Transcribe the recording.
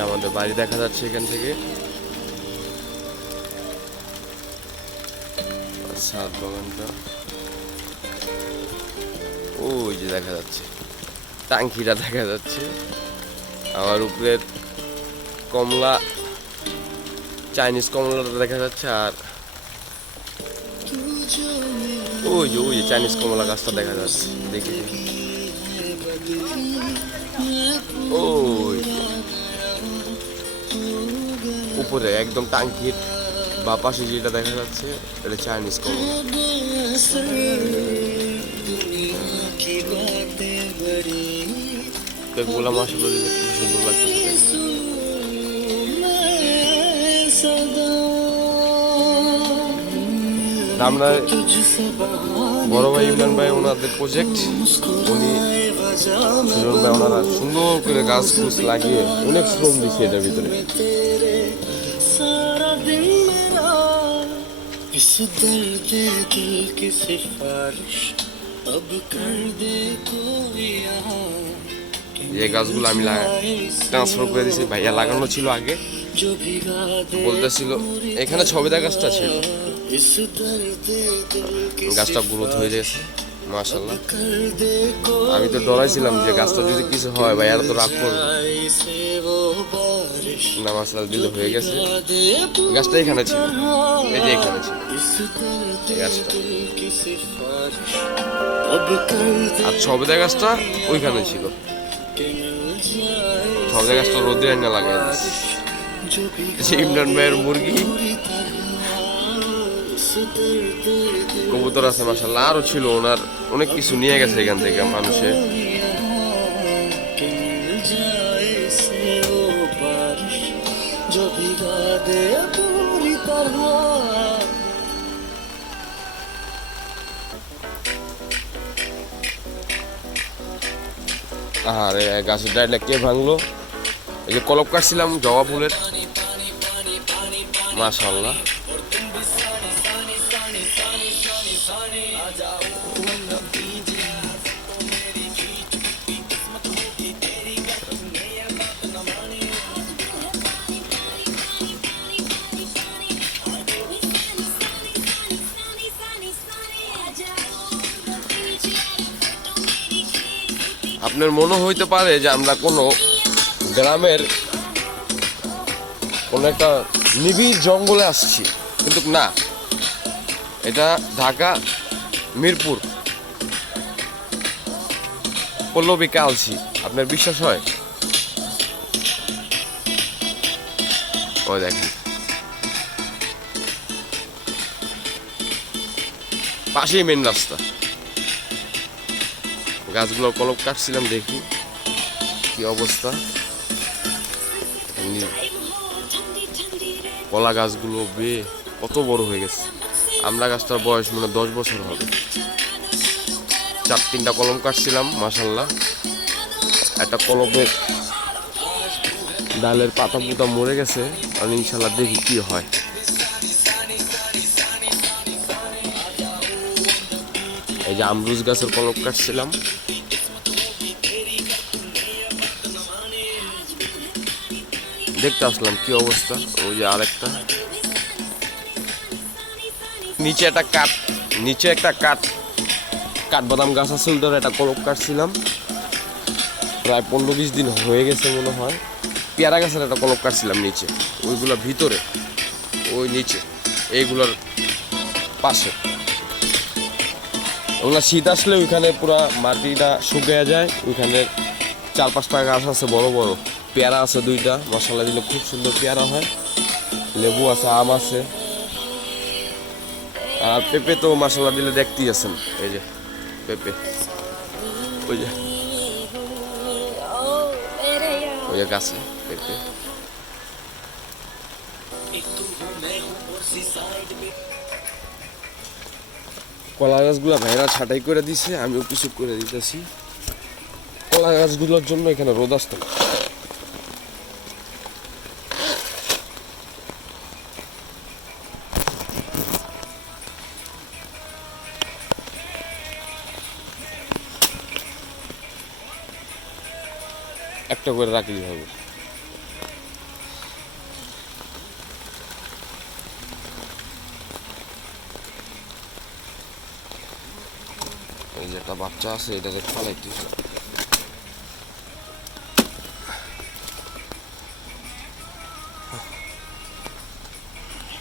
যে আমাদের বাড়ি দেখা যাচ্ছে এখান থেকে। ছাদ বাগানটা ওই যে দেখা যাচ্ছে, টাঙ্কিটা দেখা যাচ্ছে। আমার উপরে কমলা, চাইনিজ কমলাটা দেখা যাচ্ছে। আর ওই যে চাইনিজ কমলা গাছটা দেখা যাচ্ছে। দেখি ওই উপরে একদম টাঙ্কির বা পাশে যেটা দেখা যাচ্ছে এটা চাইনিজ কমলা। গোলা মাসাল্লাহ দিলে খুব সুন্দর লাগতেছে। আমরা বড় ভাই ইমরান ভাই ওনাদের প্রজেক্ট, উনি সুজন ভাই ওনারা সুন্দর করে গাছ ফুস লাগিয়ে অনেক শ্রম দিচ্ছে এটার ভিতরে। যে গাছগুলো আমি ট্রান্সফার করে দিয়েছি, ভাইয়া লাগানো ছিল আগে, বলতেছিল এখানে ছবিদা গাছটা ছিল, গাছটা গ্রোথ হয়ে গেছে মাশাআল্লাহ। আমি তো ডরাইছিলাম যে গাছটা যদি কিছু হয় ভাই আর তো রাগ করবো না। মাশাআল্লাহ দিলে হয়ে গেছে। গাছটা এখানে ছিল, এই যে এখানে ছিল এই গাছটা, আর ছবিদা গাছটা ওইখানে ছিল। ছবিদা গাছটা রোদে আইনা লাগাই দিচ্ছে। ইমরান ভাইয়ের মুরগি, কবুতর আছে মাশাআল্লাহ, আরো ছিল। ওনার অনেক কিছু নিয়ে গেছে এখান থেকে মানুষে। আরে গাছের ডাইটা কে ভাঙলো? এই যে কলপ কাটছিলাম জবা ফুলের, মাশাআল্লাহ। আপনার মনে হইতে পারে যে আমরা কোনো গ্রামের কোনো একটা নিবিড় জঙ্গলে আসছি, কিন্তু না, এটা ঢাকা মিরপুর পল্লবী কালসি। আপনার বিশ্বাস হয়? ওই দেখেন পাশেই মেন রাস্তা। গাছগুলো কলপ কাটছিলাম, দেখি কি অবস্থা। কলা গাছগুলো কত বড় হয়ে গেছে। আমরা গাছটার বয়স মনে 10 বছর হবে। 4-3টা কলম কাটছিলাম মাশাআল্লাহ। একটা কলমের ডালের পাতা পুতা মরে গেছে, আর ইনশাল্লাহ দেখি কি হয়। এই যে আমরুজ গাছের কলম কাটছিলাম, দেখতে আসলাম কি অবস্থা। ওই যে আরেকটা নিচে একটা কাঠবাদাম গাছ আছে, ওইটার একটা কলম কাটছিলাম। প্রায় 15-20 দিন হয়ে গেছে মনে হয়। পেয়ারা গাছের একটা কলম কাটছিলাম নিচে, ওইগুলো ভিতরে, ওই নিচে এইগুলোর পাশে। ওগুলো শীত আসলে ওইখানে পুরো মাটিটা শুকিয়ে যায়। ওইখানে 4-5টা গাছ আছে বড় বড়। পেয়ারা আছে 2টা, মশলা দিলে খুব সুন্দর পেয়ারা হয়। লেবু আছে, আম আছে, আর পেঁপে তো মশলা দিলে দেখতেই আছেন। এই যে পেঁপে, ওই যে গাছে পেঁপে। কলা গাছগুলো ভাইরা ছাঁটাই করে দিছে, আমিও কিছু করে দিতেছি। কলা গাছগুলোর জন্য এখানে রোদ আসতো না। একটা করে রাখলেই হবে। এই যে একটা বাচ্চা আছে, এটা ফালাইতেছে।